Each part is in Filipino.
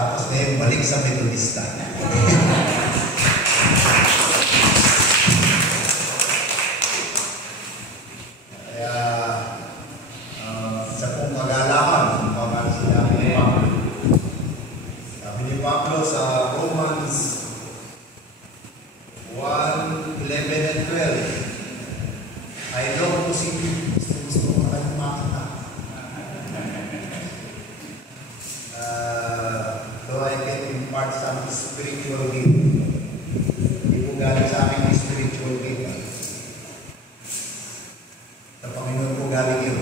Tapos ngayon, balik sa Metodista. Kaya, sa kong kagalakan, sinabi ni Pablo. Sabi ni Pablo sa Romans 1:11 and 12, I long to see you. Gusto ko kayo makita. So I can impart some spiritual gift. Hindi po galing sa akin yung spiritual gift. Sa Panginoon po galing yun.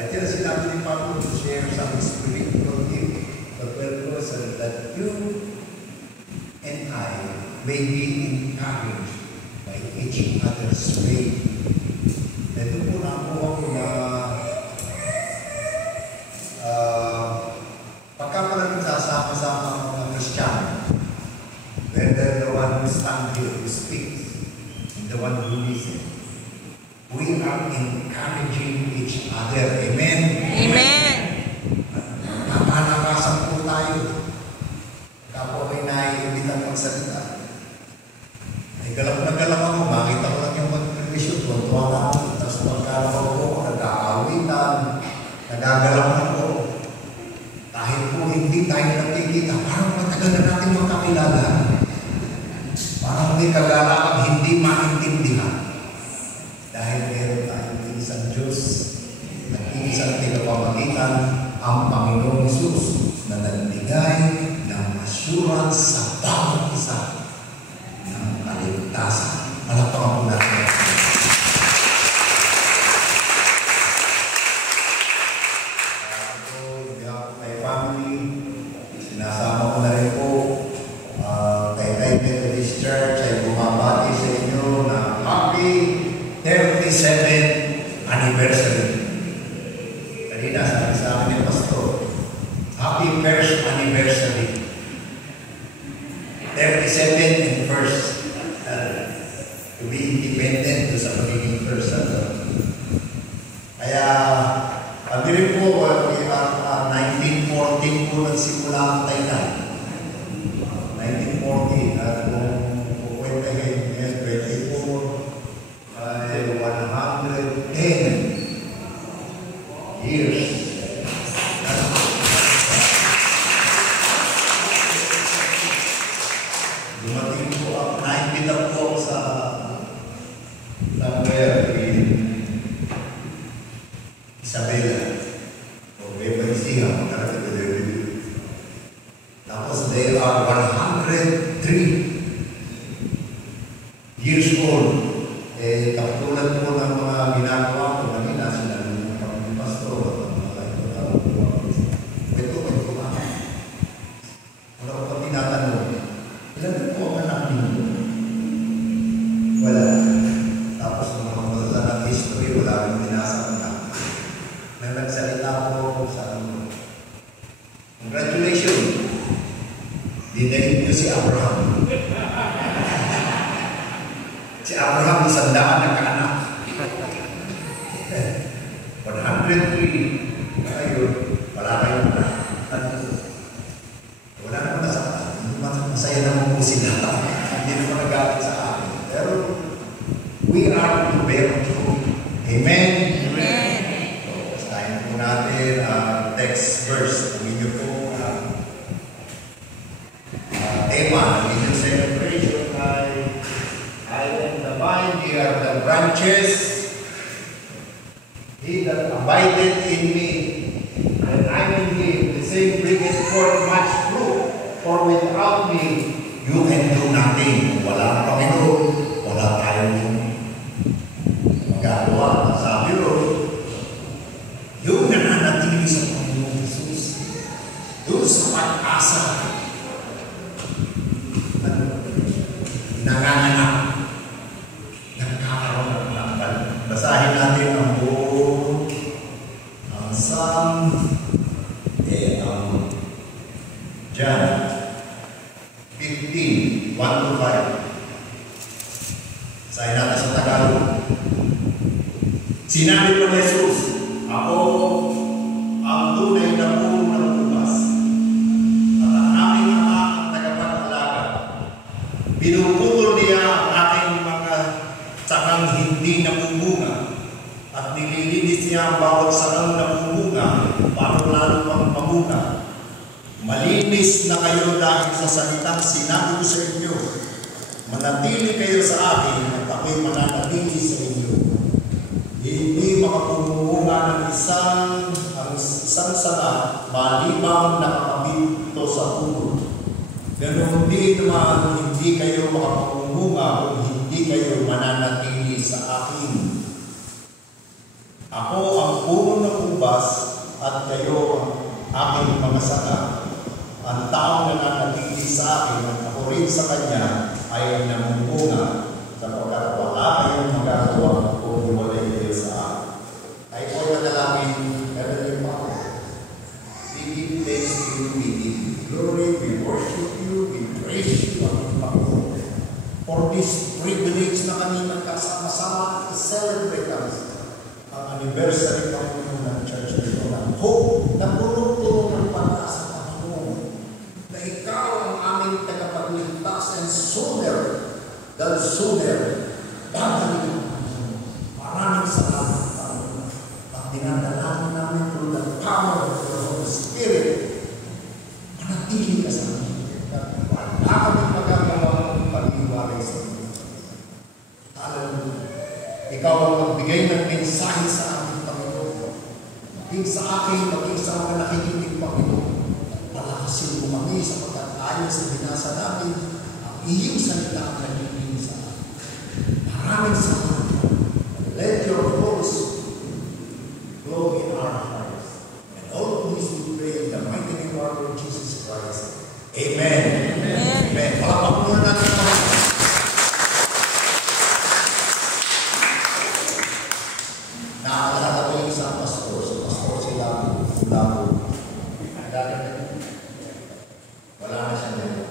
Ay tira sinabi ni Pablo to share some spiritual gift. The 12 person that you and I may be encouraged by each other's faith. Ito po nakuha ko na pagka po namin sasama-sama ng mga Kristiyano, whether the one who stands here who speaks and the one who listens, we are encouraging each other. Amen? Amen! Nakalakasan po tayo. Kapag ay naiibitan magsalita, ay galap na galap ako, makita ko lang yung mag-revision, tuwa na ako, tapos pagkalabaw ko, nagkakawitan, nagagalaw na ako. Dahil po hindi tayo nakikita, parang matagal na natin magkakilala. Parang may kagalakan, hindi maintindihan. Dahil meron tayong isang Diyos, nag-iisang tinapamagitan, ang Panginoong Hesus, na nagbigay ng assurance sa bawat isa ng kaligtasan. Malapang po natin. Sinasama ko na rin po kay Methodist Church ay bumabati sa inyo na happy 37th anniversary. Kanina sabi sa amin ni Pastor, happy first anniversary. 37th and first. To be independent to sa pagiging person. Kaya, sabi rin po, 1914 po nagsimula ang Taytay. 1914, at kung pukwentahin ngayon, 24, ay 110 years. Dumating po ako, naibita po ako sa somewhere in Isabela o Evangelia. Tapos they are 103 years old. Katulad po ng mga ginagawa ko kanina, sinabi ng Panginoong Pastor at mga ito ba? Wala ko pa tinatanong. Ilan po ang anak ninyo? Wala. Tapos mga mabasa ng history, wala rin binasa na. Nang nagsalita po sa ano. Congratulations! Dinayin niyo si Abraham. Si Abraham, 100 na kaanak. 103. Ayun, wala kayong na. Wala naman nasaktan. Masaya naman po sila. Hindi naman nagalit sa akin. Pero, we are to bear truth. Amen? Amen! So, basahin po natin text verse. Kung inyo po tema ng inyong celebration ay I am the vine, ye are the branches. He that abideth in me, and I in him, the same bringeth forth much fruit. For without me, you can do nothing. Wala ang Panginoon, wala tayong magagawa. Sabi ro, yung nananatili sa Panginoong Hesus, doon sa pag-asa, nanganganak, nagkakaroon ng balik. Basahin natin ang buong Psalm, John 15, 1-5. Basahin natin sa Tagalog. Sinabi ko ni Jesus, ako ang tunay na puno ng ubas. lalo pang mamuna. Malinis na kayo dahil sa salitang sinabi ko sa inyo. Manatili kayo sa akin at ako'y mananatili sa inyo. Hindi makapumunga ng isang sanga malibang nakakabit ito sa puno. Ganon din naman hindi kayo makapumunga kung hindi kayo mananatili sa akin. Ako ang puno ng ubas at kayo ang aking mga sanga. Ang taong nananatili sa akin at ako rin sa kanya ay namumunga sapagkat wala kayong magagawa kung hiwalay kayo sa akin. Ay po manalangin, Heavenly Father, we give thanks to you, we give you glory, we worship you, we praise you, ang Panginoon, for this privilege na kami magkasama-sama to celebrate ang anniversary Panginoon ng Church nito ng hope na puno-puno ng pag-asa Panginoon na ikaw ang aming tagapagligtas and sooner than sooner babalik ang Panginoon. Maraming salamat Panginoon at dinadalangin namin through the power of the Holy Spirit manatili ka sa amin at wala kami magagawa ng pag-iwalay sa iyo. Hallelujah. Ikaw ang magbigay ng mensahe sa akin, Panginoon. Maging sa akin, maging sa mga nakikinig, Panginoon. Palakasin mo kami sapagkat ayon sa binasa namin, ang iyong salita ang nagiging sa akin. Maraming salamat. Let your voice flow in our hearts. And all of this we pray in the mighty name of our Lord Jesus Christ. Amen. Amen. Amen. Palakpak muna natin, Panginoon. Nakakala ko yung isang pastor, si Pastor Silabo. Wala na siya ngayon.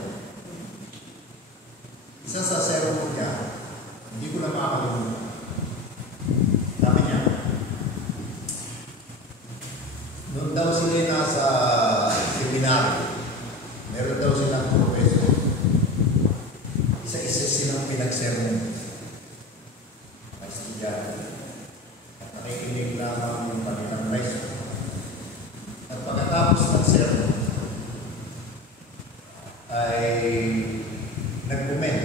Isa sa sermon niya, hindi ko na makakalimutan. Sabi niya, noon daw sila nasa seminary, meron daw silang professor. Isa-isa silang pinag-sermon. May estudyante. Nakikinig lamang yung kanilang lesson. At pagkatapos ng sermon, ay nag-comment,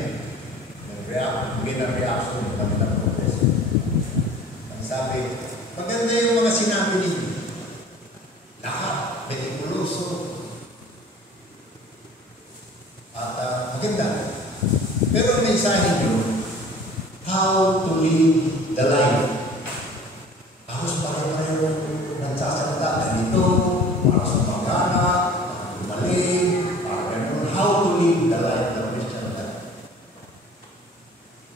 bigay ng reaction ng kanilang professor. Ang sabi, maganda yung mga sinabi ninyo. Lahat, metikuloso. At maganda. Pero ang mensahe nyo, how to live the life. Tapos pareho nagsasalita ganito, para sa pagana, para gumaling, para ganun, how to live the life, the Christian life.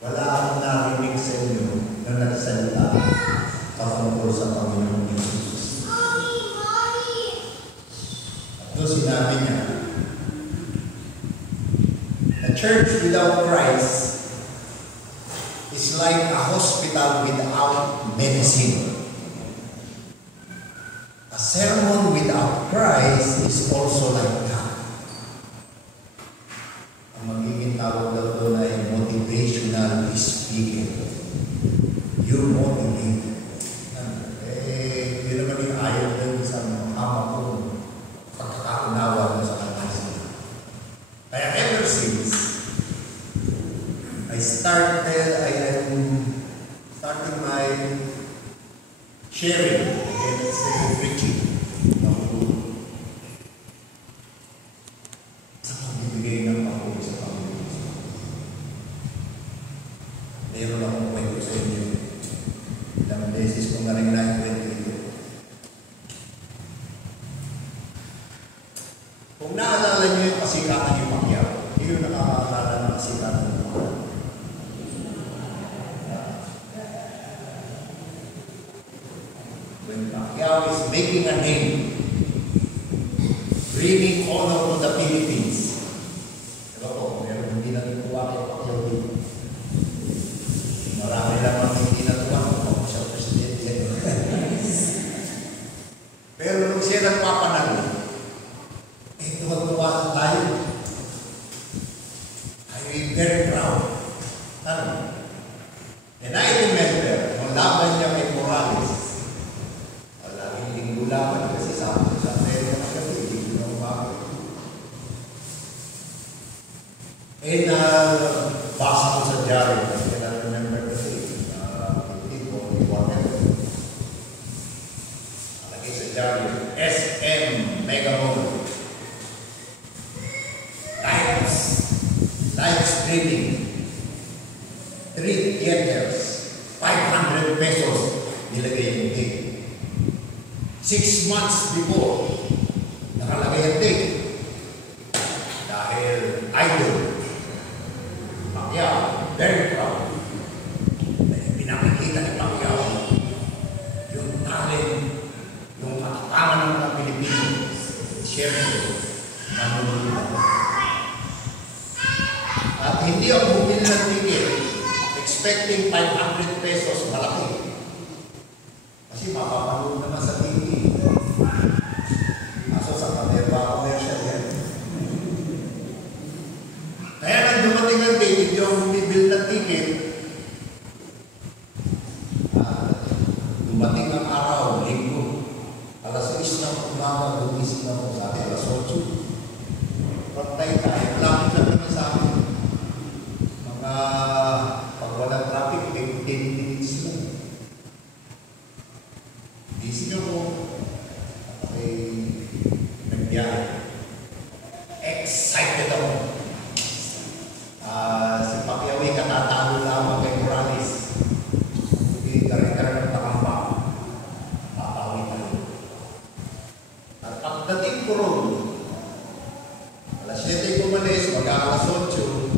Wala akong narinig sa inyo na nagsalita patungkol sa Panginoon Jesus. At doon sinabi niya, the church without Christ is like a hospital without medicine. A sermon without Christ is also like that. Ang magiging tawag daw doon ay motivational speaking. You motivate. Yun naman yung ayaw doon sa mahama ko pagkakaunawa mo sa kanila. Kaya ever since I am starting my sharing against preaching. Sa pagbibigay ng panguli sa Panginoon. Meron akong kwento sa inyo. Ilang beses kong na rin kwento ito. Kung naalala niyo yung kasikatan ni Pacquiao, hindi yung nakakaalala ng kasikatan ni Pacquiao. When Pacquiao is making a name, bringing honor to the Philippines. Diba po, meron hindi natutuwa kay Pacquiao dito. Marami lang ang hindi natutuwa kung siya presidente. Pero nung siya nagpapanalo, tuwa tayo. I'm very proud. Ano? And I remember, nung laban niya kay Morales, laging linggo laban kasi sa Eh, basa ko sa diary, I cannot remember the date, 15 or whatever. Lagay sa diary, SM Mega Mall. Live streaming. 3 theaters. 500 pesos. Nilagay yung date. 6 months before, nakalagay ang date. Dahil idol. Pacquiao, very proud. Dahil pinakikita ni Pacquiao yung talent, yung katapangan ng mga Pilipino. Siyempre, manunod. At hindi ako bumili ng ticket expecting 500 pesos malaki. Kasi mapapanood naman sa TV. Kaso sa Kaderba commercial yan. Kaya nang dumating ang date, hindi ako bumibili ng ticket. Dumating ang araw, linggo. Alas 6 ng umaga, gumising ako sa atin, alas 8. Pagtay tayo, lapit lang naman sa akin. Pag walang traffic, 10 minutes lang. Gising ako. At nagbiyahe. Excited ako. Si Pacquiao ay katatalo lamang kay Morales. Hindi kare-kare ng takamba. Papawi tayo. At pagdating ko ron, alas 7 kumalis, mag-alas 8.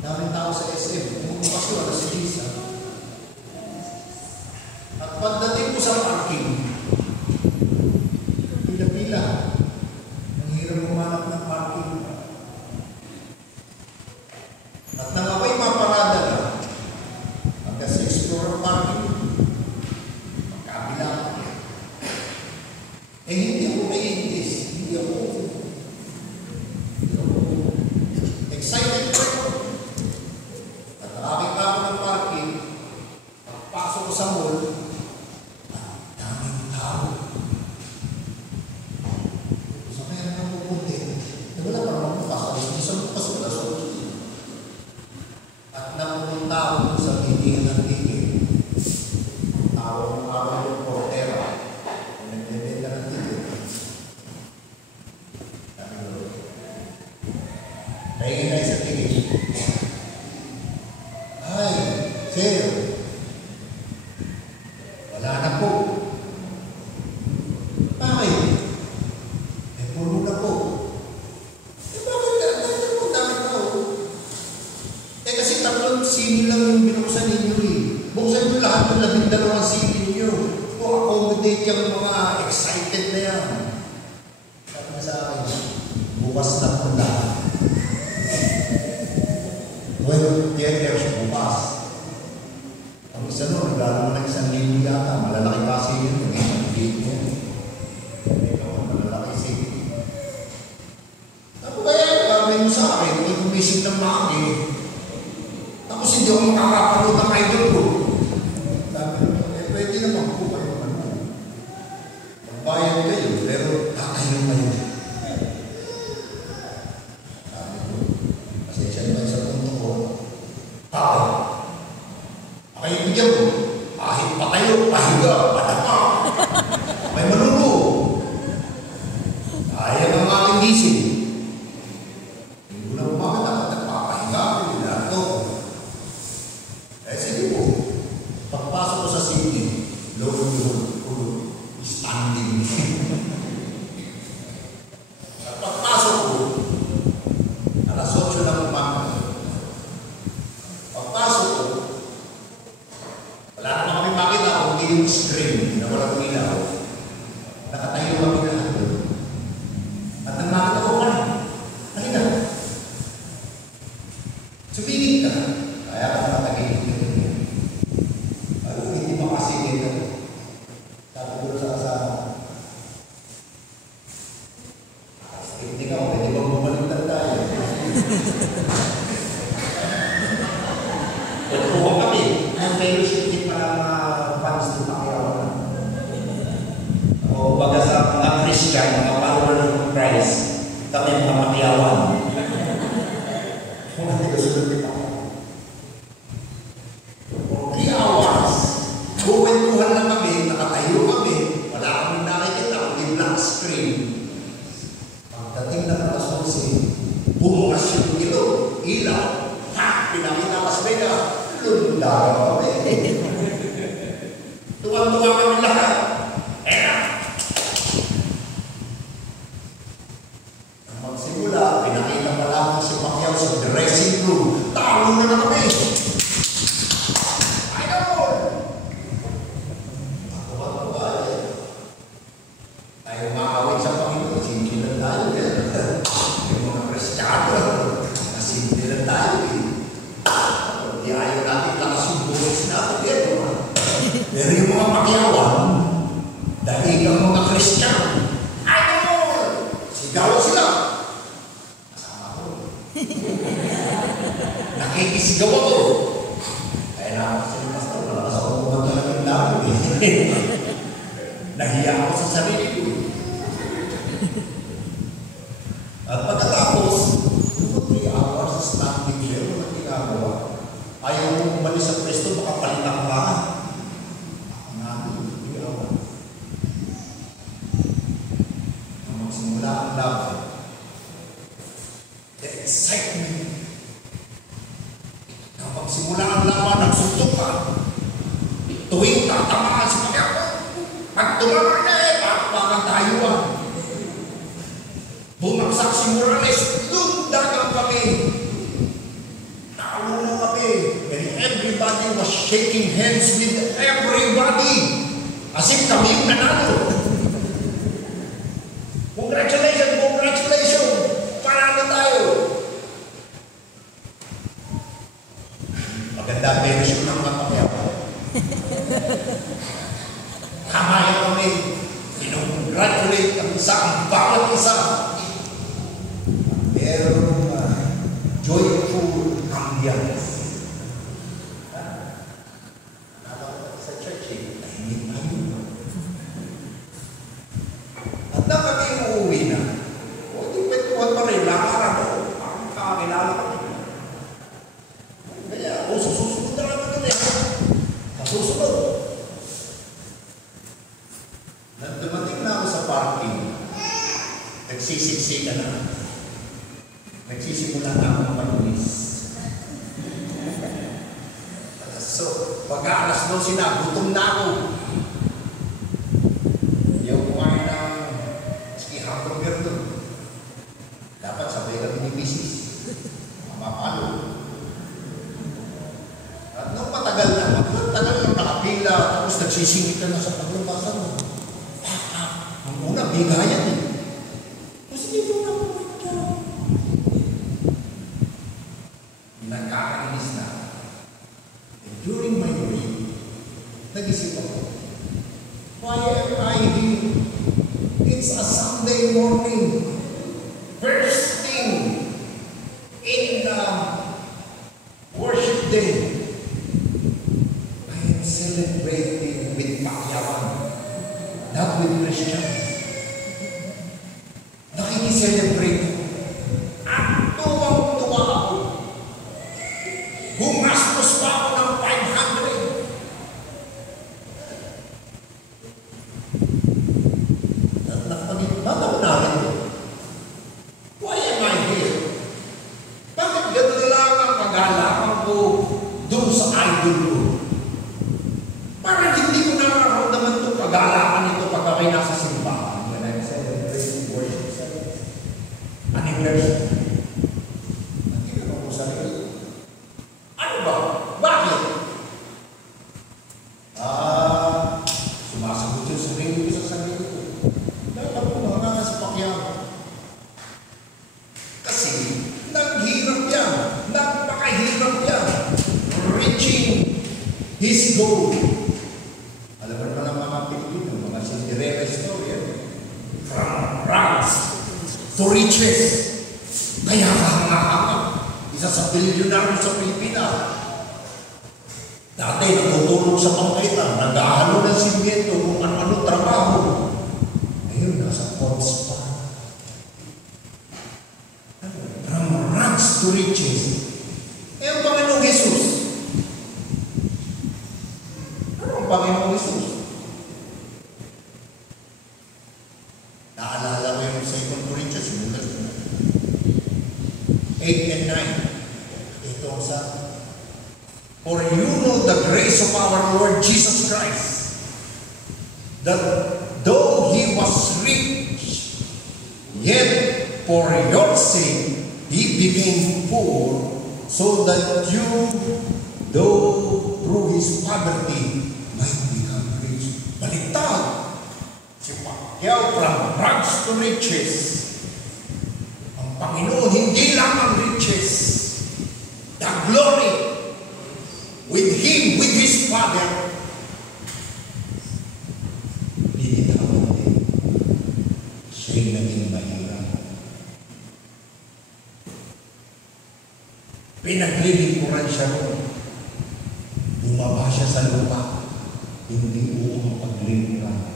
Daming tao sa SM. Bumukas ko alas 6. At pagdating ko sa parking, pila-pila. Ang hirap humanap ng parking. At nang ako'y maparada na, hanggang sa explore parking, magkabila. Eh hindi ako naiintis. Hindi ako excited pa ako. At nakakita ako ng parking, pagpasok ko sa mall, ang daming tao. So kaya naman pupunti. Eh wala pa naman pasok. Isang pasok na so. At napunta ako sa bilihan ng ticket. Tawag ng araw yung portera. Nagbibenta ng ticket. Pahingin na sa ticket. Ay, sir. Wala na po. Bakit? Eh, puro na po. Eh, bakit? Dahil po, dami tao. Eh, kasi 3 sini lang yung binuksan ninyo eh. Buksan nyo lahat ng 12 sini ninyo. O accommodate yung mga excited na yan. Sabi na sa akin, bukas na po lahat. Well, theaters bukas. Ang isa nun, naglaro na 1,000 yata. Malalaki kasi yun. Ang gate niya. Ito, malalaki sige. Ako kaya, kami mo sa akin, may gumising ng maki. Tapos hindi ako makakapanood ng idol ko. Sabi ko, eh pwede naman po kayo. Magbayad kayo, pero tatayo kayo. Sabi ko, pasensya naman sa punto ko. Ay, bigyan ko. Kahit patayo, pahiga, patapa. May manuno. Kaya ng aking gising. Hindi ko na umaga dapat nagpapahinga. Pinato. Eh, sige po. Pagpasok ko sa city, lolo, standing. At pagpasok ko, alas 8 ng umaga. Pagpasok ko, wala naman kami makita kung hindi yung screen na walang ilaw. Nakatayo kami lahat doon. At nang makita ko ka, halika. Sumingit ka. Kaya ka nakatagilid ka rin. Ano, hindi makasingit ka. Sabi ko sa kasama. Hindi ka, pwede ba bumalitan tayo? Tutuwa kami. Ang fellowship din para mga fans ng Pacquiao. O baga sa mga Christian, mga follower of Christ, kami mga Pacquiaoan. Hindi ko sunod pa. 3 hours. Kuwentuhan lang kami, nakatayo kami, wala kami nakikita, may black screen. Pagdating ng alas 11, bumukas yung ilaw, pinakita Las Vegas, lundagan kami. Tuwang-tuwa kami lahat. Magsimula, pinakita pa lang si Pacquiao sa dressing room. Talo na kami. Idol! Ako ba tayo makawin sa Panginoon. Simple lang tayo. Yung mga Kristiyano, simple lang tayo. Di ayaw natin lakas yung buhos natin. Pero yung mga Pacquiaoan, dahil ang mga Kristiyano, idol! Sigaw sila. Nakikisigaw ako. Kaya na ako sa pastor, malakas ako kumanta ng lahat. Nahiya ako sa sarili ko. At pagkatapos, 3 hours sa standing there, walang ginagawa. Ayaw mo umalis sa presto, makapalitan ka. Ako namin, 3 hours. Nang magsimula ang laban, the excitement. Kapag simula ang laban, nagsuntok ka. Tuwing tatamaan si Pacquiao. Pag tumamaan na bakit tayo bumagsak si Morales, lundagan kami. Talo na kami. And everybody was shaking hands with everybody. As if kami yung nanalo. Congratulations, congratulations. Panalo tayo. Maganda version ng Pacquiao. Kamaya kami. Pinong-congratulate kami sa ang bawat isa. Merong joyful ambiance. Sa church, tahimik tayo. At na kami uuwi na. O, di kwentuhan pa rin. Lakaran mo. Ang kakilala kami. Kaya, susunod na naman kami. Susunod. Dumating na ako sa parking. Nagsisiksika na. Nagsisimula na ako ng palunis. So, pag-aalas 12 na, gutom na ako. Yung kumain ng ski hamburger doon. Dapat sabay kami ni Mrs. Mapalo. At nung matagal na nakapila, tapos nagsisingit na sa paglabasan mo. Ang una, bigayan eh. Kasi dito na po. Nagkakainis na. And during my break, nag-isip ako, why am I here? It's a Sunday morning. First thing in the worship day, I am celebrating with Pacquiao, not with Christians. Nakikiselebrate ako. At tuwang-tuwa ako. Humastos pa ako ng 500. At nakapag-ibataw na rin. Why am I here? Bakit gano'n lang ang pag-alaman ko doon sa idol ko? Parang hindi ko nararamdaman itong pag-alaman ito pag ako'y nasa simbahan. When I'm celebrating worship service. Anniversary. Nagkikita ko sa sarili. Ano ba? Bakit? Sumasagot yung sarili ko sa sarili ko. Dapat ko mga si Pacquiao. Kasi, naghirap yan. Napakahirap yan. Reaching his goal. Alam mo naman ang mga Pilipino, mga Cinderella story. From rags to riches. Kaya kahanga-hanga. Isa sa bilyonaryo sa Pilipinas. Dati natutulog sa pangkaitan, nag-ahalo ng simyento kung ano-ano trabaho. Ngayon, nasa courts pa. From rags to riches. Naalala ko yung 2 Corinthians, sinulat ko na. 8 and 9. Ito ang sabi. For you know the grace of our Lord Jesus Christ, that though He was rich, yet for your sake He became poor, so that you, though through His poverty, might become rich. Baliktad. Si Pacquiao from rags to riches. Ang Panginoon hindi lang ang riches. The glory with Him, with His Father. Binitawan din. Siya'y naging mahirap. Pinaglilingkuran siya ron. Bumaba siya sa lupa. Hindi upang paglingkuran.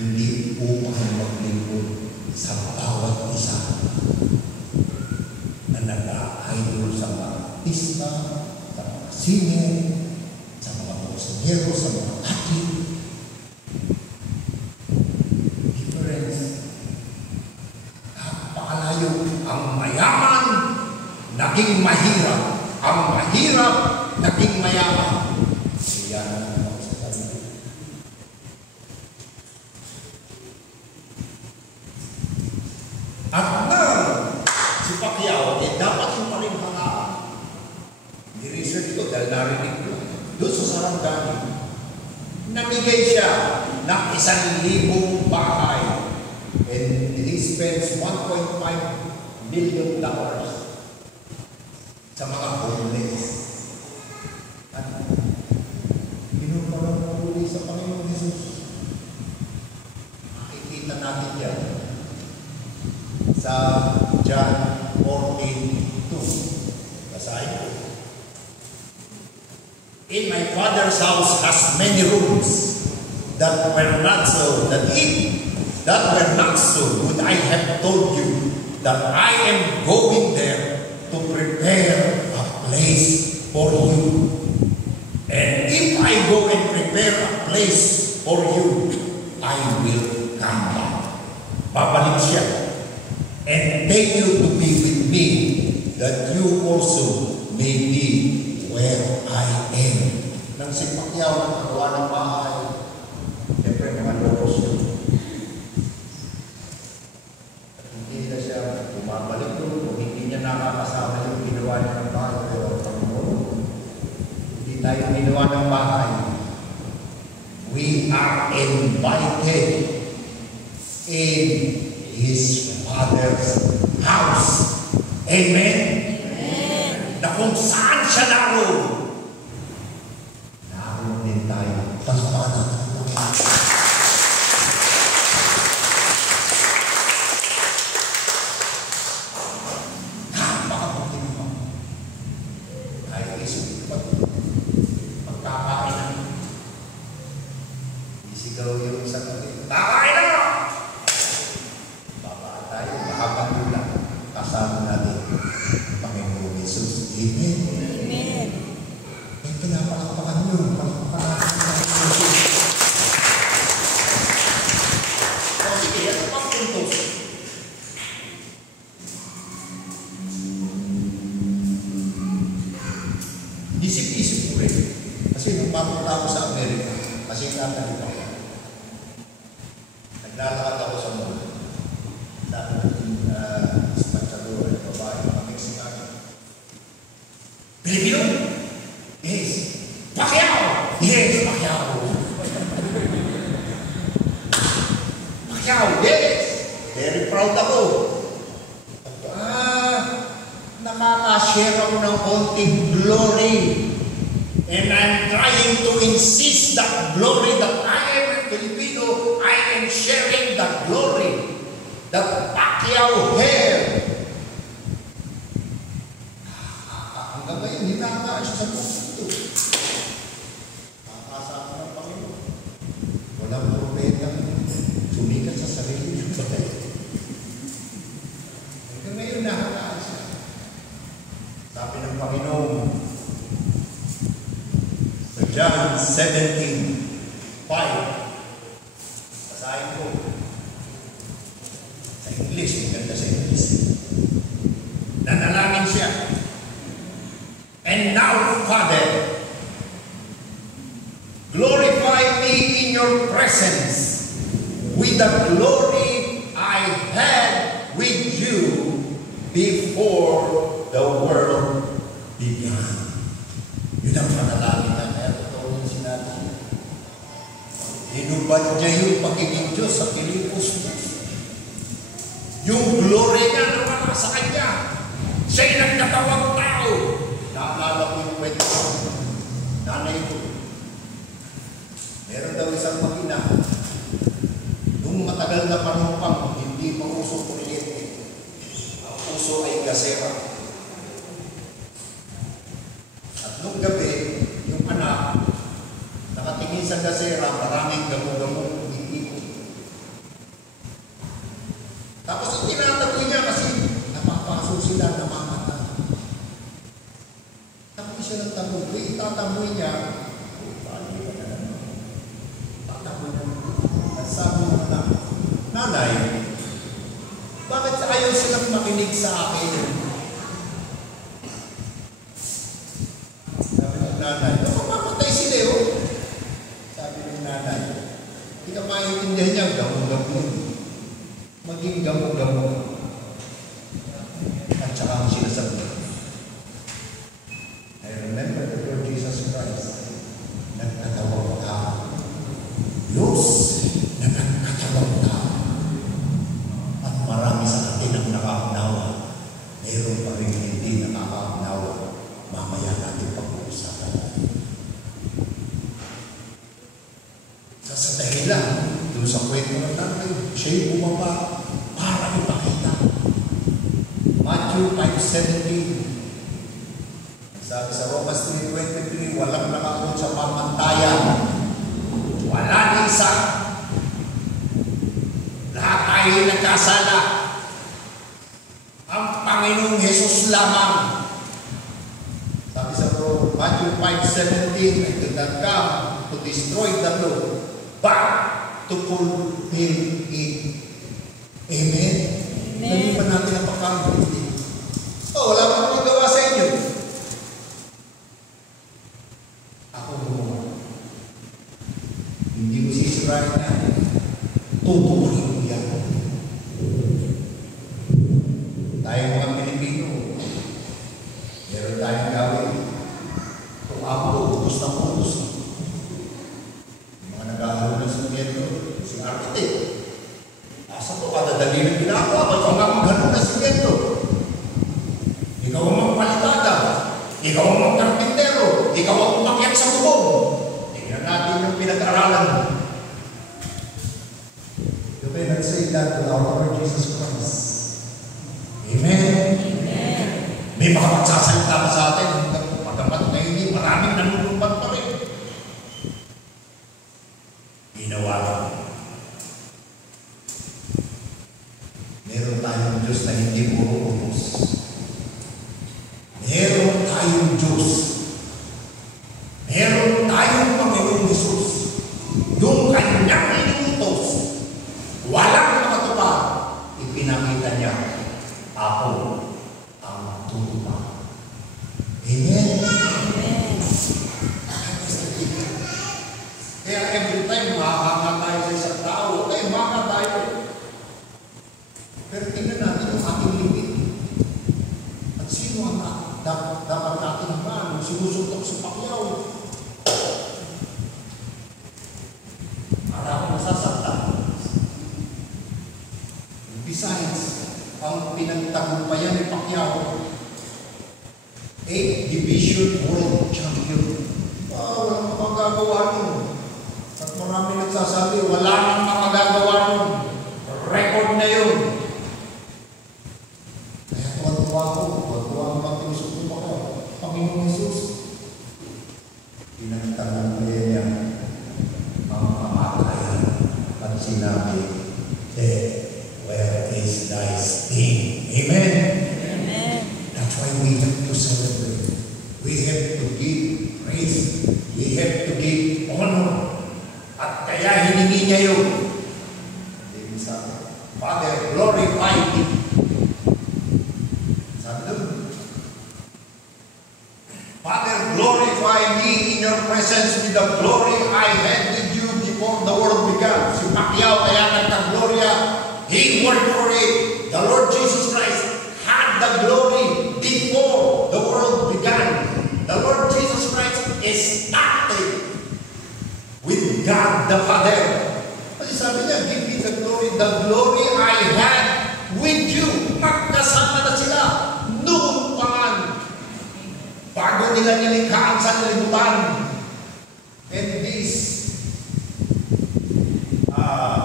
Hindi upang maglingkod sa bawat isa na nag-idol sa mga artista, sa mga sine, sa mga boksingero, sa mga athlete. Difference. Napakalayo. Ang mayaman naging mahirap. Ang mahirap naging mayaman. Siya na ako sa sarili. At na si Pacquiao, dapat yung paling hangaan. Ni-research ko dahil narinig ko. Doon sa Sarangani, namigay siya ng 1,000 bahay. And he spends $1.5 million sa mga homeless. At pinupalanguli sa Panginoon Jesus. Makikita natin yan sa John 14:2. Basahin ko. In my Father's house has many rooms that were not so, that if that were not so, would I have told you that I am going there to prepare a place for you. And if I go and prepare a place for you, I will come back. Babalik siya. And take you to be with me, that you also may be where I am. Nang si Pacquiao nagagawa ng bahay, siyempre mga locos yun. At hindi na siya bumabalik doon, kung hindi niya nakakasama yung ginawa niya ng bahay, pero Panginoon, hindi tayo ginawa ng bahay. We are invited in His Father's house. Amen? Amen. Na kung saan siya naroon, naroon din tayo. Palakpakan natin. Napakabuti mo. Tayo isip pagkakain namin. Isigaw yung isang kapit. Kakain na! Kasama natin Panginoon Jesus. Amen. Amen. Eh, pinapalakpakan nyo. Palakpakan natin. O sige, ano pang puntos? Isip-isip ko rin. Kasi nung papunta ako sa Amerika, kasi natalip ako. Naglalakad ako sa mall. Sabi Pilipino? Yes. Pacquiao? Yes, Pacquiao. Pacquiao, yes. Very proud ako. Nakaka-share ako ng konting glory. And I'm trying to insist that glory that I am a Filipino, I am sharing that glory that Pacquiao had. Ngayon, hindi nakakain siya sa puso. Nakakasama ng Panginoon. Walang propetang sumikat sa sarili ng bagay. Hanggang ngayon, nakakain siya. Sabi ng Panginoon sa John 17:5. Basahin ko. generations. Nanalangin siya. And now, Father, glorify me in your presence with the glory I had with you before the world began. Yun ang panalangin na kaya totoo yung sinabi. Inubad niya yung pagiging Diyos sa Pilipos. Yung glory niya na wala sa kanya. Siya'y nagkatawang tao. Naalala ko yung kwento ko. Nanay ko. Meron daw isang mag-ina. Nung matagal na panahon pang hindi pa uso kuryente. Ang uso ay gasera. At nung gabi, yung anak, nakatingin sa gasera, maraming gamo-gamo umiikot. Tapos ang tinataboy niya kasi napapaso sila, namamata. Tapos siya ng taboy. Itataboy niya, tataboy na. At sabi mo na, Nanay, bakit ayaw silang makinig sa akin? Sabi ng nanay, mamatay sila yun. Sabi ng nanay, hindi ka maintindihan niya, gamo-gamo. Maging gamo-gamo. At saka ang sinasabi. I remember the Lord Jesus Christ. Nagkatawang tao. Diyos na nagkatawang tao. At marami sa atin ang nakakaunawa. Mayroon pa rin hindi nakakaunawa. Mamaya natin pag-uusapan. Sa dahilan, doon sa kwento ng tatay, siya'y bumaba para ipakita. Matthew 5:17. Sabi sa Romans 3:23, walang nakakunod sa pamantayan. Wala na isa. Lahat tayo nagkasala. Ang Panginoong Jesus lamang. Sabi sa Matthew 5:17, I did not come to destroy the law, but to fulfill it. Amen? Hindi pa natin napakabuti. Wala pa akong magawa sa inyo. Ako gumawa. Hindi mo sisirain na. Tutukunin mo yan. Tayo mga Pilipino, meron tayong gawin. Kung ako, ubus na ubus. Mga nag-aaral ng simyento, si architect. Asa to, kadadali ng ginagawa, ba't ang maghanong na simyento? Ikaw ang magpalitada. Ikaw ang magkarpintero. Ikaw ang umakyat sa bubong. Tingnan natin yung pinag-aralan mo. You cannot say that to our Lord Jesus Christ. Amen? Amen. May makapagsasalita ba sa atin? Pagkamat na hindi, maraming nanunumpat pa rin. Ginawa lang. Meron tayong Diyos na hindi puro utos. Meron tayong Diyos. Meron tayong Panginoong Jesus. Yung kanyang inutos, walang makatupad. Ipinakita niya, ako ang tutupad. Amen? Amen. Kaya every time makakanga tayo sa isang tao, maka tayo. Pero tingnan natin yung ating limit. At sino ang dapat natin ba? Sinusuntok sa pakyaw. Para ako nasasaktan. Besides, ang pinagtagumpayan ni Pacquiao, 8 Division World Champion. Walang makagagawa nun. At marami nagsasabi, wala nang makagagawa nun. Record na yun. Kaya tuwan-tuwa ko, tuwan-tuwa ang pag-iusap ko ako. Panginoong Jesus, pinagtagumpayan niya ang kamatayan at sinabi, where is thy sting? Amen? Amen. That's why we have to celebrate. We have to give praise. We have to give honor. At kaya hiningi niya yun. Father, glorify me presence with the glory I had with you before the world began. Si Pacquiao kaya nagka-gloria, he worked for it. The Lord Jesus Christ had the glory before the world began. The Lord Jesus Christ is started with God the Father. Kasi sabi niya, give me the glory I had with you. Magkasama na sila noong pa man, bago nila nilikha ang sanlibutan. And this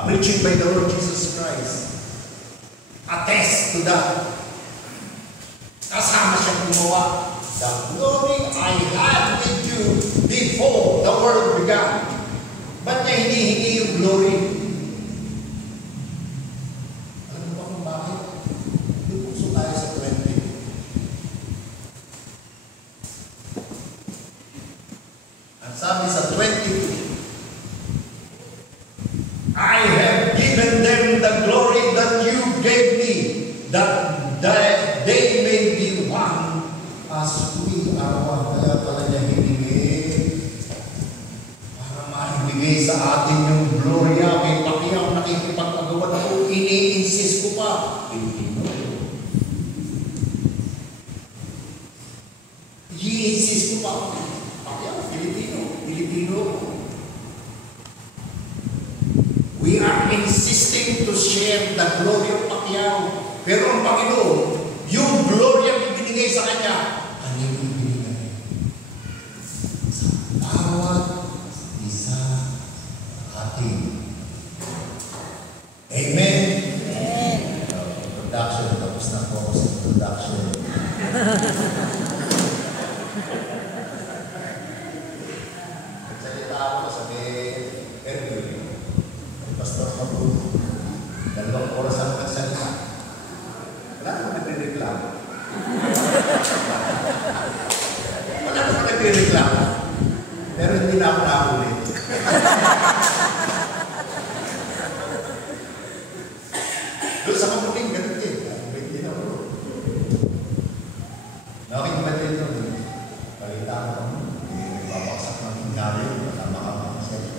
preaching by the Lord Jesus Christ attest to that. Kasama siya gumawa. The glory I had with you before the world began. Ba't niya hinihingi yung glory? Alam mo ba kung bakit? Lupuso tayo sa 20. Ang sabi sa 22, I have given them the glory that you gave me, that they may be one as we are one. Kaya pala niya hiningi para maibigay sa atin yung gloria. May Pacquiao nakikipagpagawa na po. Ini-insist ko pa. I-insist ko pa. Pacquiao, Filipino. We are insisting to share the glory of Pacquiao. Pero ang Panginoon, yung glory ang ibinigay sa Kanya, kanyang ibinigay sa bawat isa ating. Amen? Amen. Production. Tapos na po ako sa production. Nagsalita ako sa Erwin. Pastor Mabuto. 2 oras ang nagsalita. Wala naman nagre-reklamo. Wala naman nagre-reklamo. Pero hindi na ako nakulit. Doon sa kamuling, ganun din. Hindi na ako. Nakikibat din ito. Balita ko. Nagpapaksak ng hingali. Kasama ka mga sa'yo.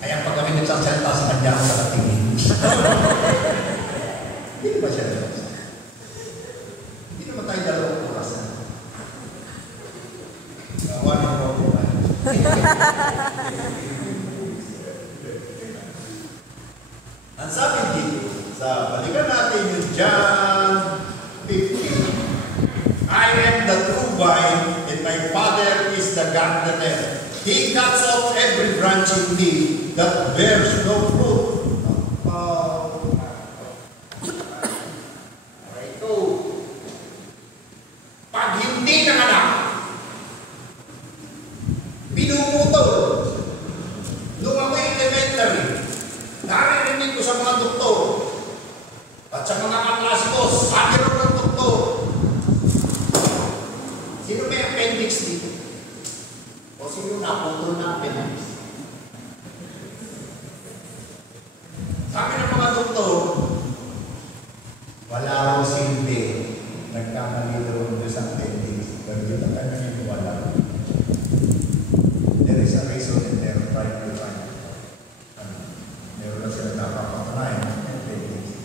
Kaya pag kami nagsasalita sa kanya ako sa katingin. Hindi ba siya nagsasalita? Hindi naman tayo 2 oras na. Gawa ng robo ba? Ang sabi dito, sa balikan natin yung John 15. I am the true vine, and my Father is the gardener. He cuts off every branch in me that bears no fruit. Ito. Pag hindi nanganak, pinuputol. Nung ako elementary, narinig ko sa mga doktor at sa mga kaklase ko, sabi rin ng doktor, sino may appendix dito? O sino naputol na appendix? Sabi ng mga doktor, wala raw silbi. Nagkamali daw doon sa appendix. Pero dito ka naniniwala. There is a reason and they're trying to find. Meron lang sila napapatry ng appendix.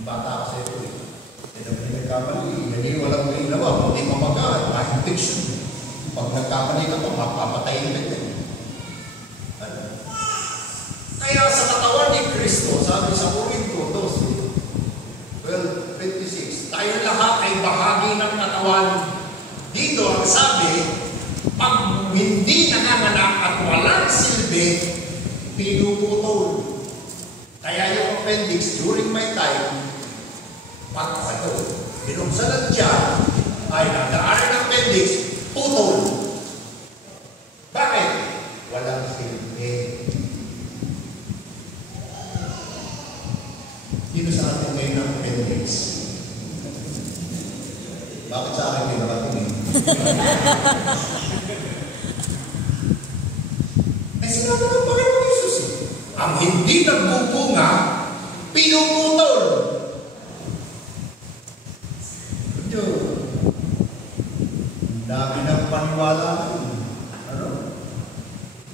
Bata ako sa ito eh. Ito na nagkamali. Hindi walang may nawa. Hindi mamagaan. Ma-infection. Pag nagkamali ka pa, mapapatayin ka din. Kaya sa katawan ni Kristo, sabi sa Korinto 12:26, tayo lahat ay bahagi ng katawan. Dito ang sabi, pag hindi nanganganak at walang silbi, pinuputol. Kaya yung appendix during my time, pagkakado, binuksan siya, ay nagdaan ng appendix, putol. Bakit? Wala natin ngayon ng appendix. Bakit sa akin may nakatingin? Ay sinabi ng Panginoon Jesus eh. Ang hindi nagbubunga, pinuputol. Dami ng paniwala ko. Ano?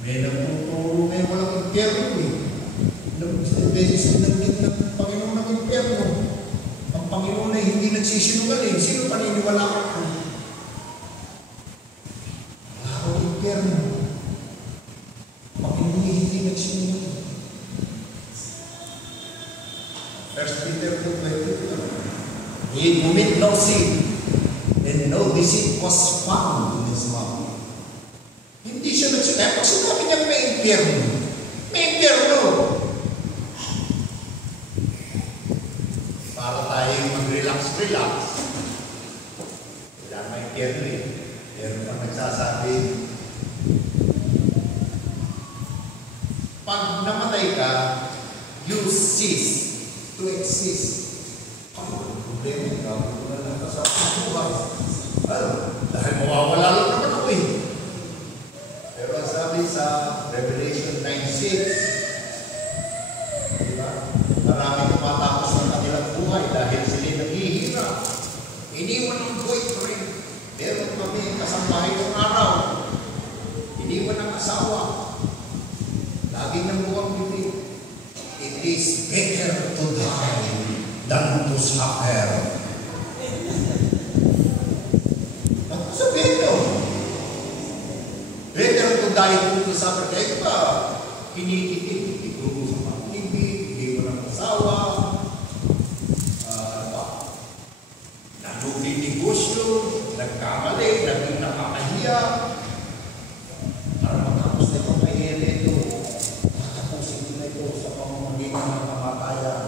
May nagtuturo, may walang impyerno eh. Beses naging ng Panginoon ng impyerno. Ang Panginoon ay hindi nagsisinungaling. Sino paniniwala ko? Wala ko impyerno. Panginoon ay hindi nagsinungaling. 1 Peter 2:22. He commit no sin. And no deceit was found in his mouth. Hindi siya nagsinungaling. Pag sinabi niya may impyerno. May impyerno. Para tayo mag-relax. Wala may impyerno eh. Meron pang nagsasabi, pag namatay ka, you cease to exist. Ano problema? Gawin ko na lang sa buhay. Ano? Dahil mawawala lang naman ako eh. Pero ang sabi sa Revelation 9:6, diba? Maraming tumatapos ng kanilang buhay dahil sila naghihirap. Iniwan ng boyfriend. Meron kami kasambahay ng araw. Iniwan ng asawa. Laging ng buwang bibig. It is better to die than to suffer. Ano sabihin nyo? Better to die than to suffer. Kaya ba, iniitin, igulo sa pag-ibig, hindi mo ng asawa, naguging negosyo, nagkamali, naging nakakahiya, para matapos na itong kahiya na ito, matapusin ko na ito sa pamamagitan ng kamatayan.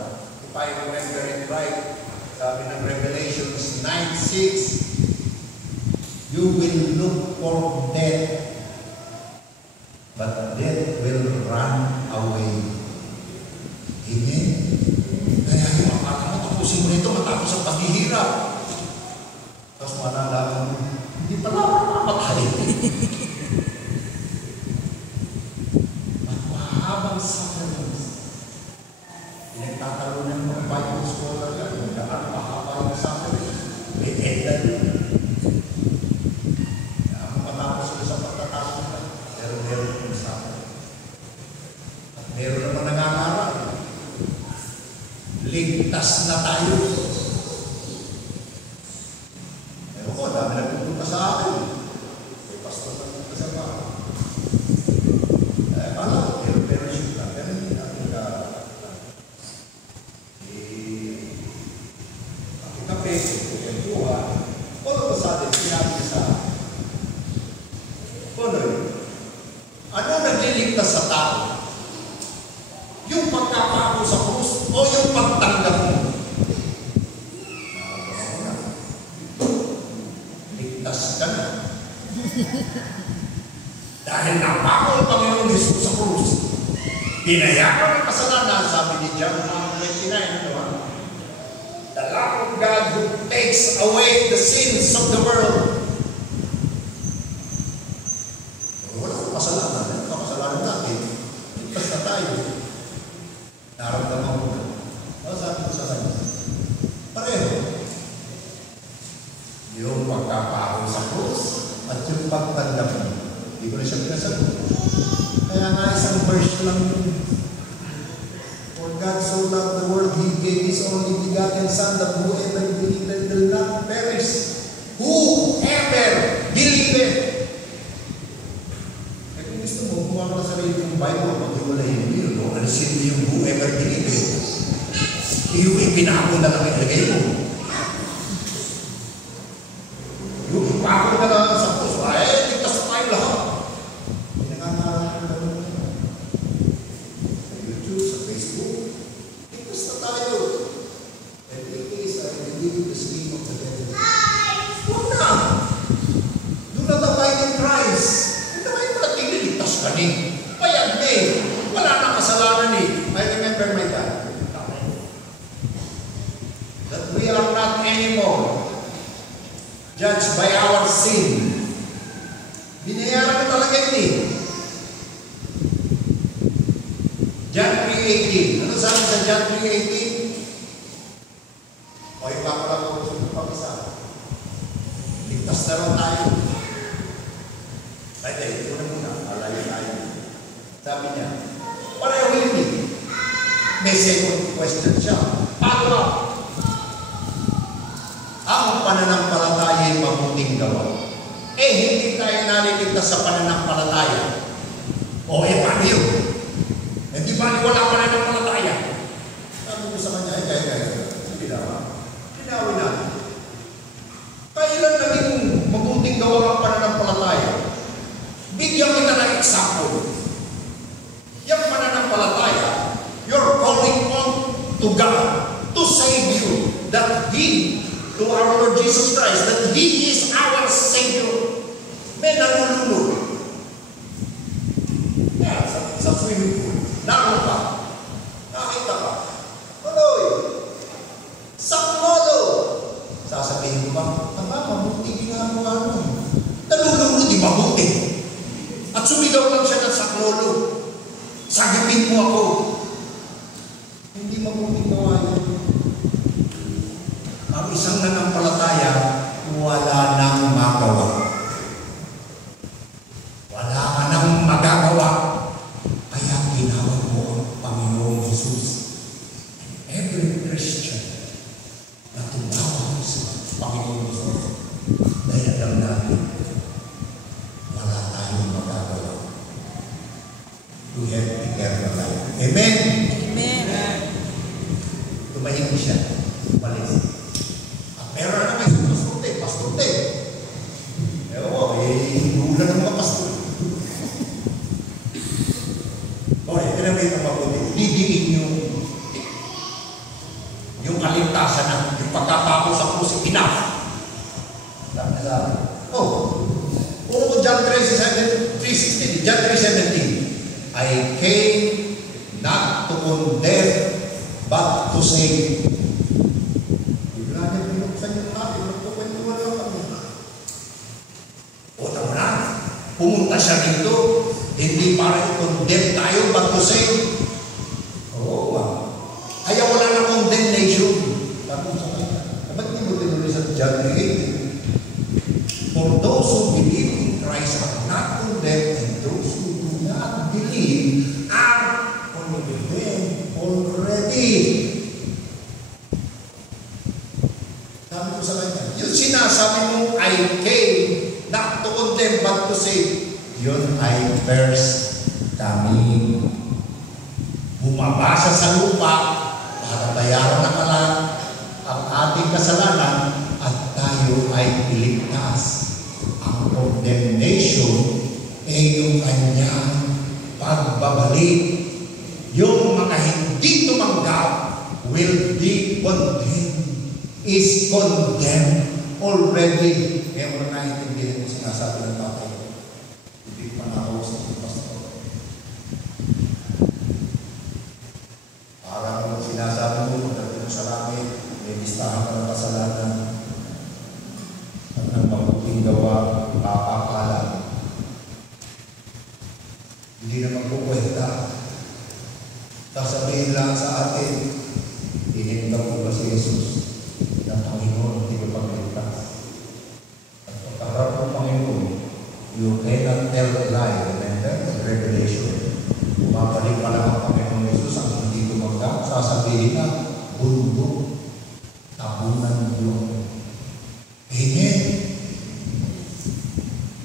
If I remember it right, sabi ng Revelations 9:6, you will look for death, but death will run away. Amen? Kaya yung matapusin mo nito matapos ang paghihirap. Tapos malalaman mo, hindi pala ako mapatay. At mahabang sufferings. Pinagtatalunan ng mga Bible scholar yan, yung daan mahaba yung sufferings. May edad yun. Matapos ko sa pagtatapos na, pero meron yung suffering. At meron naman nangangarap. Ligtas na tayo. Pero ko, dami na pupunta sa akin. May pastor na pupunta sa bahay. Pala, pero siya lang. Pero hindi natin ka pakikape, kukentuhan. All of a sudden, sinabi niya sa akin. Ano nagliligtas sa tao? Yung pagkapako sa krus o yung pagtanggap mo? Ligtas ka na. Dahil napako ang Panginoon Jesus sa krus. Pinayakan ang kasalanan, sabi ni John 1:29, diba? The Lamb of God who takes away the sins of the world. Kasalanan, kasalanan natin. Ligtas na tayo. Naramdaman ko na. Ano sabi ko sa kanya? Pareho. Yung pagkapahon sa krus at yung pagtanggap mo. Hindi ko na siya pinasagot. Kaya nga isang verse lang yun. For God so loved the world, He gave His only begotten Son, that whoever believeth will not perish. Whoever believeth. Gusto mo, kumuha ka na sarili ng Bible, pag-iwalayin mo yun, o alisin mo yung whoever believe it. Yung ipinako na lang ilagay mo. Yung ipako na lang sa puso, ay, ligtas na tayo lahat. Pinangangarap ko na lang. Sa YouTube, sa Facebook, ligtas na tayo. And it is, I believe, the scheme of the devil. Huwag na! Do not abide in Christ. Payag eh. Wala nang kasalanan eh. I remember my dad. that we are not anymore judged by our sin. Binayaran ko talaga yun eh. John 3:18. Ano sabi sa John 3:18? O ipapala ko sa pag-isa. Ligtas na rin tayo. Ay, ito na muna. Alayo tayo. Sabi niya, pareho yun eh. May second question siya. Paano? Ang pananampalataya ay mabuting gawa. Eh, hindi tayo naliligtas sa pananampalataya. O, paano yun? Hindi ba wala pananampalataya? Sabi ko sa kanya, kaya. Hindi naman. Linawin natin. Kailan naging mabuting gawa ang pananampalataya? Bigyan kita ng example. Yung pananampalataya, you're calling on to God to save you. That He, to our Lord Jesus Christ, that He is our Savior. May nalulunod. Yan, sa swimming pool. Naroon ka. Nakita ka. Tuloy. Saklolo. Sasabihin ko ba, mabuti ginagawa mo. Nalulunod, di mabuti. At sumigaw lang siya ng saklolo. Sagipin mo ako. Hindi mabuting gawa yan. Ang isang nanampalataya, wala nang magawa. Wala ka nang magagawa. Kaya ginawag mo ang Panginoong Jesus. Every Christian na tumawag sa Panginoong Jesus, dahil alam natin, wala tayong magagawa. We have eternal life. Amen? Amen. Tumayin siya. Palis. Meron na naman yung pastote. Ewan ko, hulan ng mga pastor. Okay, tinamay ng mabuti. Didiin yung kaligtasan ng yung pagkatapos sa krus, enough. Sabi na sabi, puro ko John 3:16, John 3:17. I came not to condemn, but to save. Pumunta siya dito, hindi para i-condemn tayo, but to save. Oo, kaya wala na condemnation. Tapos sa kanya, ba't hindi mo tinuloy sa John 3:18? For those who believe in Christ are not condemned, and those who do not believe are condemned already. Sabi ko sa kanya, yung sinasabi mo, I came not to condemn but to save, yun ay verse kami. Bumabasa sa lupa para bayaran ng alam ang ating kasalanan at tayo ay iligtas. Ang condemnation ay yung kanyang pagbabalik. Yung mga hindi tumanggap will be condemned, is condemned already. Kaya mo na naiintindihan yung sinasabi ng tatay. Hindi pa nakawag sa pastor. Parang sinasabi mo, pagdating mo sa langit, may listahan ka ng kasalanan. At ang mabuting gawa, papapala. Hindi na magpukwenta. Sasabihin lang sa atin, ininda mo ba si Jesus? Na Panginoon, hindi ko pagligtas. At pagkaharap ng Panginoon, you cannot tell a lie. Remember? Revelation. Bumabalik pa lang ang Panginoon Jesus ang hindi tumanggap. Sasabihin na, bundok, tabunan yun. Amen?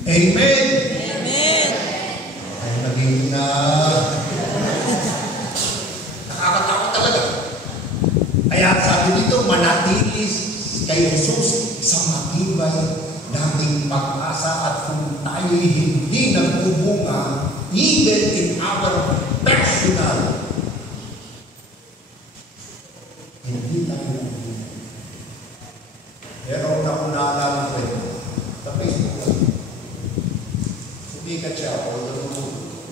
Amen? Amen. Ay, naging na nakakatakot talaga. Kaya sabi dito, manatili kay Jesus sa matibay nating pag-asa at kung tayo'y hindi nagbubunga, even in our personal, hindi tayo nagbubunga. Pero na kung naalala ko ito, sa Facebook, sumikat siya, although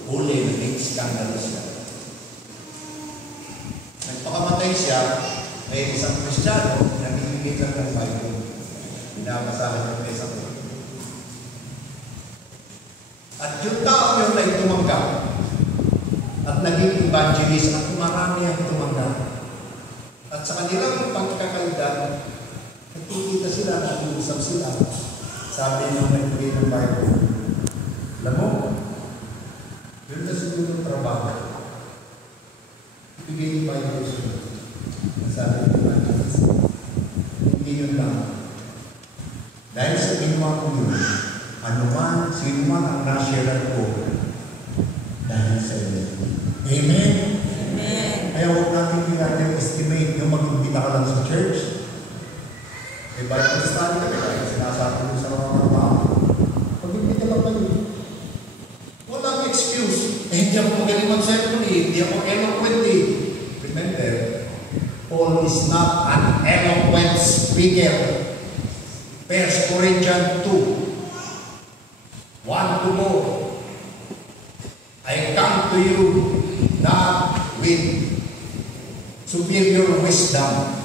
huli, naging scandalous siya. Nagpakamatay siya, may isang Kristiyano na nagbibigay lang ng Bible. Binabasahan ng mesa ko. At yung tao yun ay tumanggap at naging evangelist at marami ang tumanggap. At sa kanilang pagkakalidad, nagkikita sila, nag-uusap sila. Sabi ng nagbigay ng Bible, alam mo, yun na siguro yung trabaho. Ibigay yung Bible sila. Sabi ng evangelist, hindi yun lang. Dahil sa ginawa ko yun, anuman, sino man ang nasyaran ko dahil sa iyo. Amen? Amen. Kaya huwag natin estimate yung mag-imbita ka lang sa church. May Bible study ka kaya sinasabi mo sa mga tao. Mag-imbita lang kayo. Walang excuse. Hindi ako magaling mag-sermon hindi ako eloquent Remember, Paul is not an eloquent speaker. 1 Corinthians 2. 1 to go. I come to you not with superior wisdom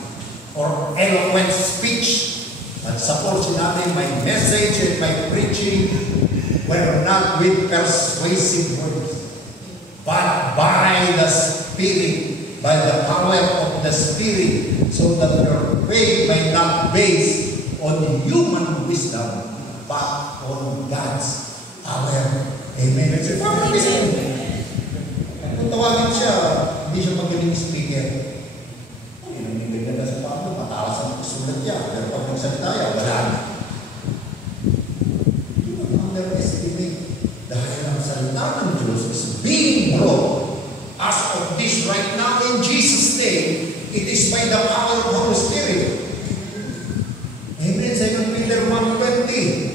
or eloquent speech. At suppose sinabi, my message and my preaching were not with persuasive words, but by the Spirit, by the power of the Spirit, so that your faith may not base on human wisdom, but on God's power. Amen. Kung tawagin siya, hindi siya magaling speaker. Pinamigay na sa paano, matalas ang sulat niya. Pero pag magsalita niya, wala na. Do not underestimate. Dahil ang salita ng Diyos is being brought as of this right now in Jesus' name. It is by the power of the Holy Spirit. Amen. 2 Peter 1:20.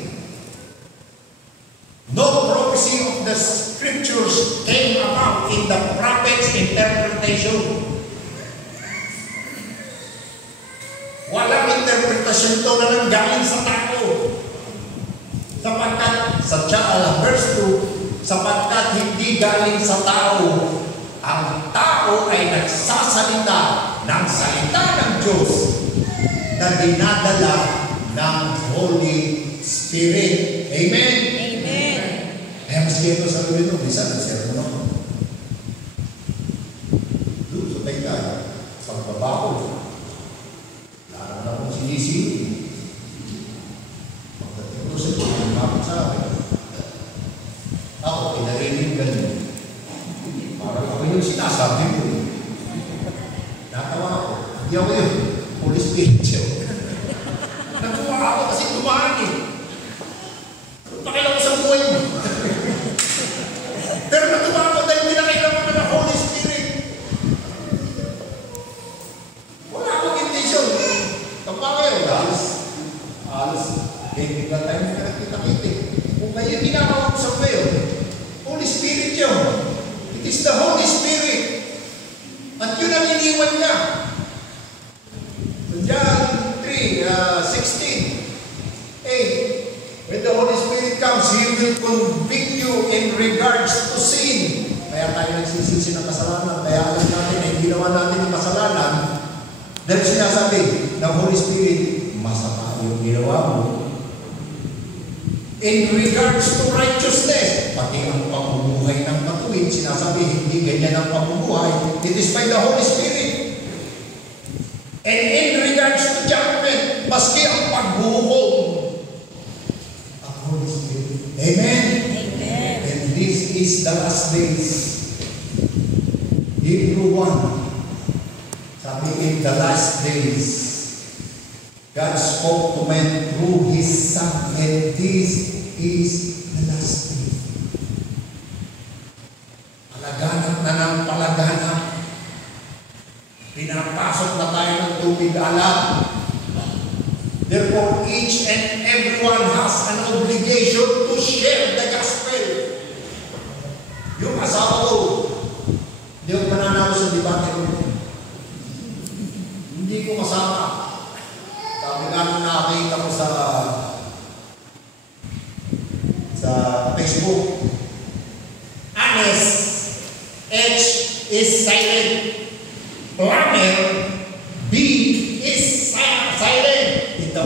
No prophecy of the scriptures came about in the prophet's interpretation. Walang interpretasyon ito na nanggaling sa tao. Sapagkat, sa verse 2, sapagkat hindi galing sa tao, ang tao ay nagsasalita ng salita ng Diyos na dinadala ng Holy Spirit. Amen? Kaya mas ito sa tuloy nung isa, nag-sermon ako. Doon, so tayo tayo. Pagbaba ko, lalo na akong sinisili. Pagdating ko sa ito, lumapit sa akin. Ako, pinarinig ganyan. Parang ako yung sinasabi ko. Natawa ako. Hindi ako yun. Holy Spirit siya. Natuwa ako kasi tumaan Pakilang ko sa buhay mo. Pero natuwa ako dahil pinakailangan ko ng Holy Spirit. Wala akong intention. Kapag kayo, alas, hindi ka tayo nakakita-kita. Kung kayo ginagawa ko sa kayo, Holy Spirit yun. It is the Holy Spirit. At yun ang iniwan niya. John 3:16. When the Holy Spirit comes, He will convict you in regards to sin. Kaya tayo nagsisisi ng kasalanan. Kaya alam natin na ginawa natin yung kasalanan. Dahil sinasabi ng Holy Spirit, masama yung ginawa mo. In regards to righteousness, pati ang pamumuhay ng matuwid, sinasabi, hindi ganyan ang pamumuhay. It is by the Holy Spirit. And in regards to judgment, maski ang paghuhukom, ang Holy Spirit. Amen? Amen. And this is the last days. Hebrew 1. Sabi, in the last days, God spoke to men through His Son, and this is the last day. Palaganap na ng palaganap. Pinapasok na tayo ng tubig alam. Therefore, each and everyone has an obligation to share the gospel. Yung asawa ko, hindi ko mananalo sa debate ko. Hindi ko masama. Sabi nga nung nakakita ko sa Facebook, honest, H is silent. Plumber, B is silent.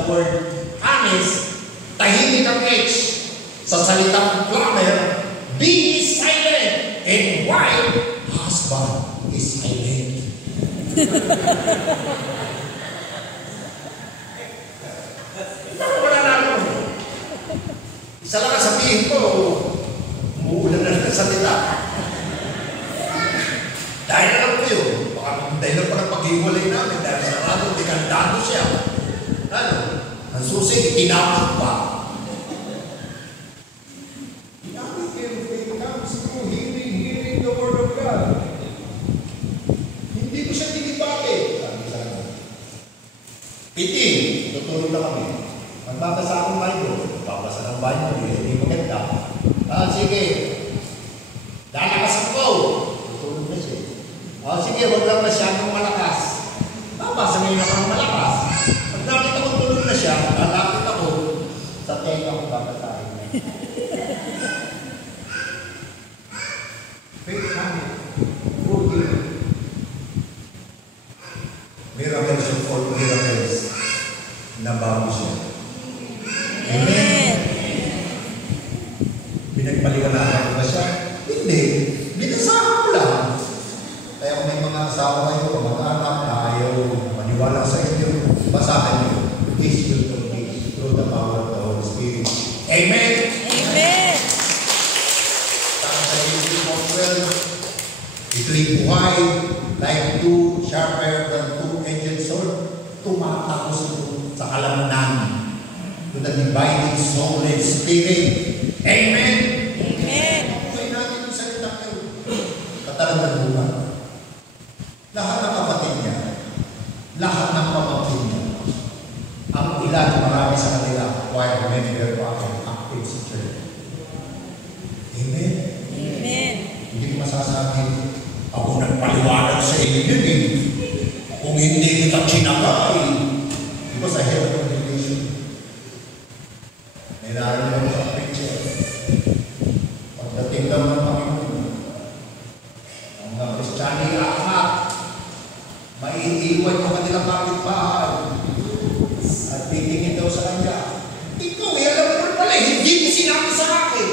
sa word honest, tahimik ang H. Sa salitang plumber, be silent. And wife, husband is silent. Wala na ako. Isa lang ang sabihin ko, umuulan na ng salita. Dahil alam ko yun, baka dahil pa ng pag-iwalay namin, dahil sarado, dekandado siya. Ano? Ang susi, tinapot pa. Tinapot kayo, faith comes through hearing the word of God. Hindi ko siya tinibake. Sabi sa akin. Piti, tutulog na kami. Magbabasa akong Bible. Babasa ng Bible, hindi maganda. Sige. Lalakasan ko. Tutulog na siya. Sige, huwag lang masyadong malakas. Babasa ngayon ako ng malakas. Pag nakita ko tulog na siya, lalapit ako sa tenga ko babasahin na. Faith coming. Forgive. Miracles of all miracles na bago siya. Amen. Pinagpaliwanagan ko ba siya? Hindi. Binasahan ko lang. Kaya kung may mga asawa kayo, mga anak na ayaw maniwala sa inyo, basahan niyo. This will convince through the power of the Holy Spirit. Amen. Amen. Tapos sa Hebrews 12, ito'y buhay like two sharper than two-edged sword. Tumatapos ito sa kalamanan to the dividing soul and spirit. Amen. Amen. Okay natin yung salita kayo. Katarang buwan. Lahat ng kapatid niya, lahat ng pamangkin niya, ang ilan, marami sa kanila, while many were active sa church. Amen? Amen. Hindi ko masasabi, ako nagpaliwanag sa inyo yun eh. Kung hindi kita chinagay, because I have a revelation. May narinig ako sa picture. Pagdating lang ng Panginoon, ang mga Kristiyani lahat, maiiwan yung kanilang kapitbahay at titingin daw sa kanya. Ikaw, alam mo pala, hindi mo sinabi sa akin.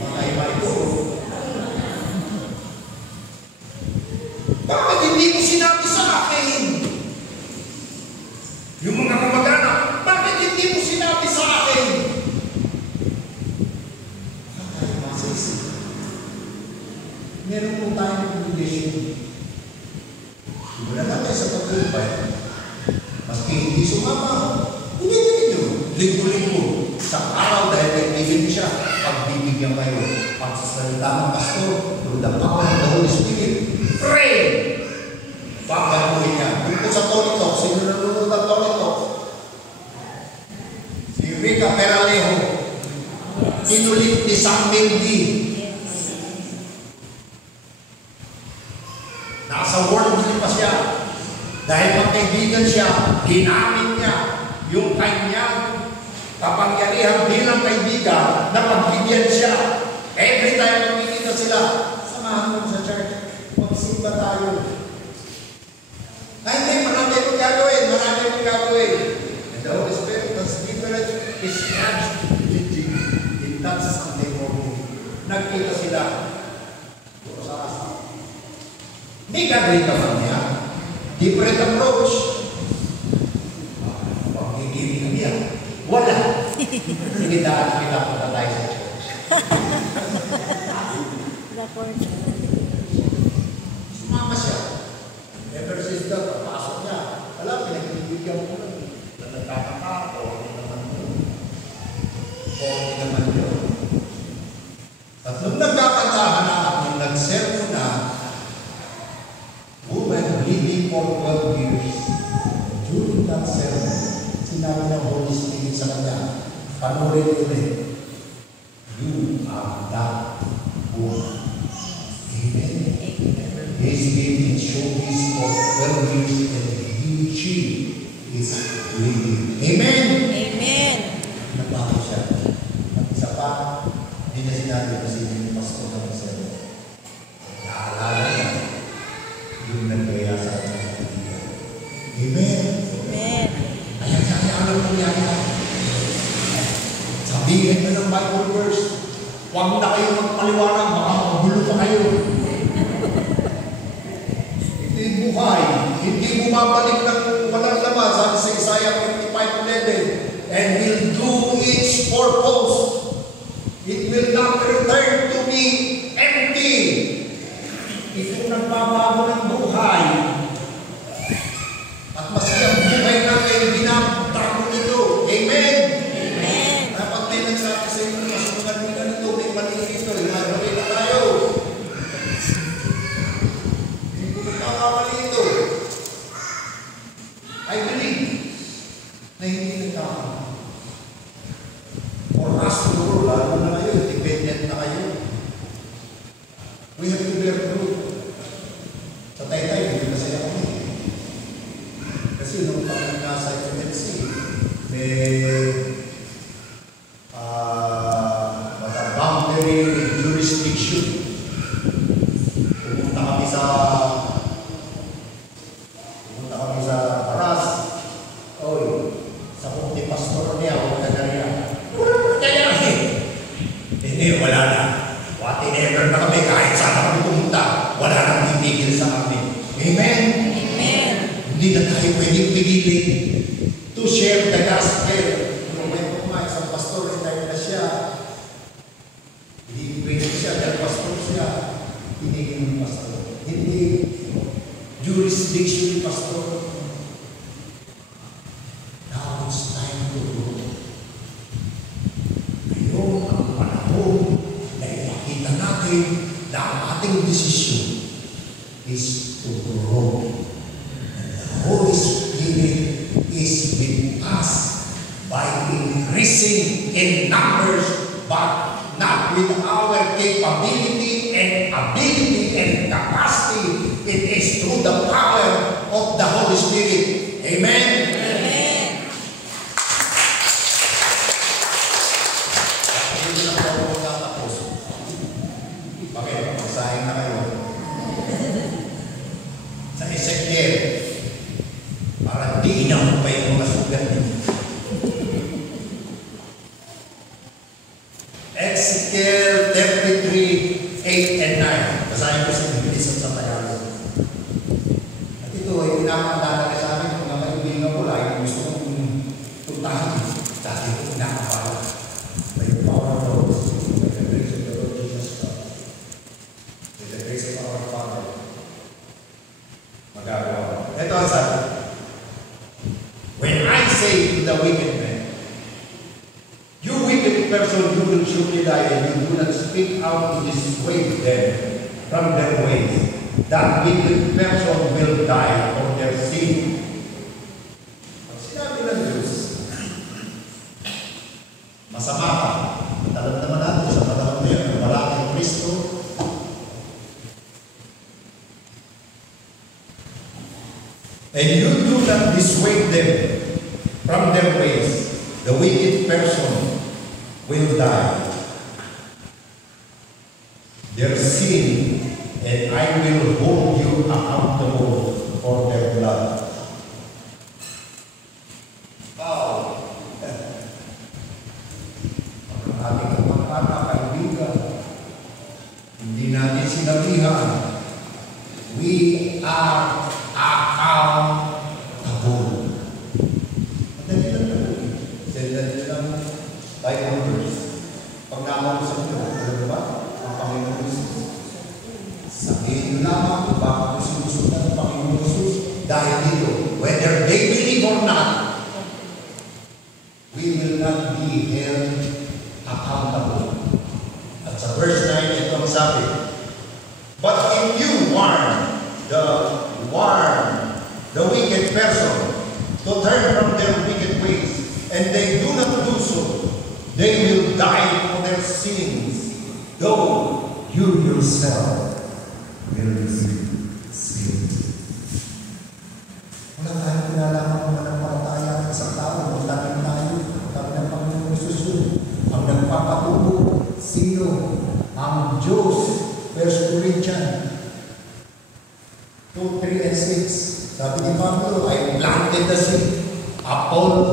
Mga iba ito. Bakit hindi mo sinabi sa akin? Yung mga kamag-anak, bakit hindi mo sinabi sa akin? Bakit masisi? Meron po tayong obligation. Wala natin sa pag-ibay. Maski hindi sumama, hindi nyo. Linggo-linggo. Sa araw dahil kaibigan siya, pagbibigyan kayo. Pagsasalita ng pastor, through the power of the Holy Spirit. Pray! Pagkakuhin niya. Kung po sa Tony Talk, sino nanonood ng Tony Talk? Si Rica Peralejo. Inulit ni Sam Mendy. Nasa world pa siya. Dahil magkaibigan siya, ginamit niya yung kanyang kapangyarihan bilang kaibigan na pagbigyan siya. Every time magkikita sila, samahan mo sa church. Magsimba tayo. Ay, hindi, marami akong gagawin. Marami akong gagawin. And the Holy Spirit has given us His teaching in that Sunday morning. Nagkita sila. Sa asa. Hindi gagawin ka man niya. Different approach. Pag-ibig niya. Wala. Sige, daan kita punta tayo sa church. Sumama siya. Ever since that, pagpasok niya, wala, pinagbibigyan mo lang. Na nagtataka, o naman yun. O naman yun. At nung nagkakantahan na at nung nag-serve na, woman living for 12 years, during that sermon, sinabi ng Holy Spirit sa kanya, panurin ulit, you are that woman. Amen. His baby showbiz for 12 years and she is living. Amen. Amen. Nagbago siya. At isa pa, hindi na sinabi kasi yung pastor na masero. Naalala niya yung nagkaya sa ating kaibigan. Amen. Amen. ang nangyayari. Sabihin na ng Bible verse, huwag na kayo magpaliwanag, baka magulo pa kayo. Hindi buhay, hindi bumabalik ng walang laman, sabi sa Isaiah 55:11, and will do its purpose. It will not return to me empty. Ito nagbabago ng buhay. At maski ang buhay natin, binabago nito. Amen? Amen. Kapag may nagsabi sa inyo, masukan nila nito, may mali nito, mali na tayo. Hindi ko nagkakamali ito. I believe na hindi nagkakamali. For us to grow, lalo na kayo, dependent na kayo. We have to bear fruit. Sa Taytay, hindi masaya kami. Kasi nung nasa FMC, may boundary jurisdiction. Pupunta kami sa Paras. Oy, sa pumunti pastor niya, huwag ka na niya. Hindi, wala na. Whatever na kami, kahit saan kami pumunta, wala nang titigil sa amin. Amen? Amen. Hindi na tayo pwedeng pigilin to share the gospel. Kung may pumayag sa pastor, retire na siya. Hindi pwede siya, dahil pastor siya. Hindi yung pastor. Hindi jurisdiction ni pastor. Now it's time to grow. Ngayon ang panahon na ipakita natin na ang ating desisyon is to grow. And the Holy Spirit is with us by increasing in numbers, but not with our capability and ability and capacity. It is through the power of the Holy Spirit. Amen? Amen. Hindi na ako magtatapos. Bakit? Magsahing na kayo. Sa Ezekiel, para di na pa yung mga sugat ninyo. Ezekiel 33:8 and 9. Basahin ko sa English at sa Tagalog. At ito ay pinapaalala sa amin kung mga kaibigan ko lang gusto kong puntahan. Dati ko pinapaalala. By the power of the Holy Spirit, by the grace of the Lord Jesus Christ, with the grace of our Father, magagawa. Ito ang sabi. When I say to the wicked man, you wicked person, you will surely die, and you do not speak out to dissuade them from their ways. That wicked person will die for their sin. Pag sinabi ng Diyos, masama ka. Alam naman natin sa panahon na yan, wala kang Kristo. And you do not dissuade them from their ways. The wicked person will die. Their sin, and I will hold you accountable for their blood. Wow! Ang ating kapatid, kaibigan, hindi natin sinabihan. We are accountable. Madali lang natin. Madali lang Bible verse. Pag naman ko sa inyo, alam ba? Ang Panginoon Jesus. Sabihin nyo lamang kung bakit ko sinusundan ng Panginoon Jesus. Dahil dito, whether they believe or not, we will not be held accountable. At sa verse 9, ito ang sabi, but if you warn the wicked person to turn from their wicked ways, and they do not do so, they will die for their sins, though you yourself will receive sin. Wala tayong pinalaman ng mananampalataya sa tao, wala tayong tayo, kami ng Panginoon Jesus. Ang nagpapatubo, sino? Ang Diyos. 1 Corinthians 2:3 and 6. Sabi ni Pablo, I planted the seed. Apollo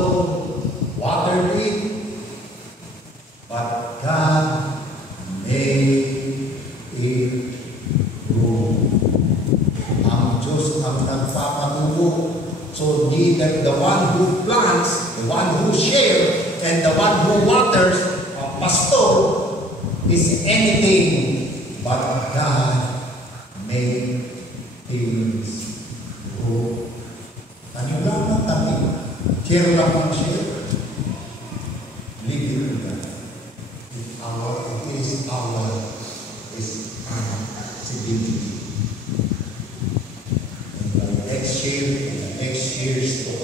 So neither the one who plants, the one who shares, and the one who waters, a pastor, is anything but God made things grow. Ano lang tayo? Share lang ang share. Live God. It is our responsibility. And by next year, and the next years to